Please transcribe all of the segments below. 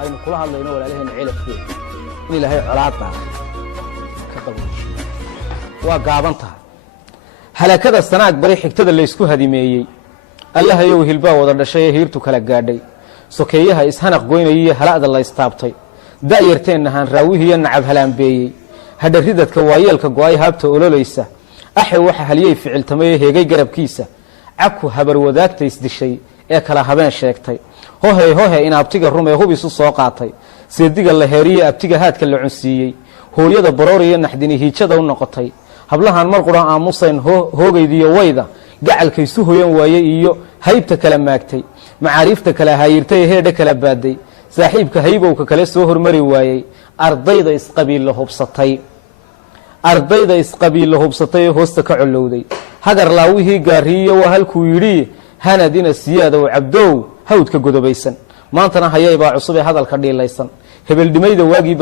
aynu kula hadlayno walaalaheen cilafkeeda in ilaahay colaada ka qaboojiyo waa gaabanta halakada sanaag bari xigtada la isku hadimeeyay allah ayow hilbaa wada dhashay hiirtu kala gaadhay sokeeyaha ishanaq goynayay halada la istaabtay daayarteennahan raawihiya nacab halaanbeeyay hadharidadka waayeelka go'ay haabta ololaysa axe waxa haliyay ficiltamay heegay garabkiisa caku habar wadaagta isdishay ee kala habeen sheegtay hohe in abtiga rumee hubisu soo qaatay seediga la heeriye abtiga haadka la cunsiiyey hooyada barooriyo naxdini hiijada u noqotay hablahan mar qura aamusayn hoogaydiyo wayda gacalkaysu hoyan waaye iyo haybta kala maagtay macaariifta kala haayirtay heedha kala baaday saaxiibka haybowka kale soo hormari waayey ardayda isqabiilla hubsatay hoosta ka colowday hagar laawihii gaariyo waa halkuu yidhi hanadina siyaadow cabdow hawdka godobaysan maantana hayaybaa cusub ee hadalka dhiilaysan hebeldhimayda waagii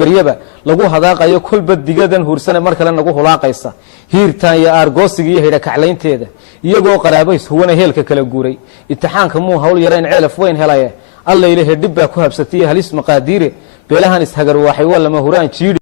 baryaba lagu hadaaqayo kolba digadan huursane mar kale nagu hulaaqaysa hiirtaan iyo aargoosiga iyo hidha kaclaynteeda iyagoo qaraabays huwana heelka kala guuray imtixaanka muu hawl yarayn ceelaf weyn helaye allayle hedhib baa ku habsatay halis maqaadiire beelahan ishagar waaxay waa lama huraan jiidhi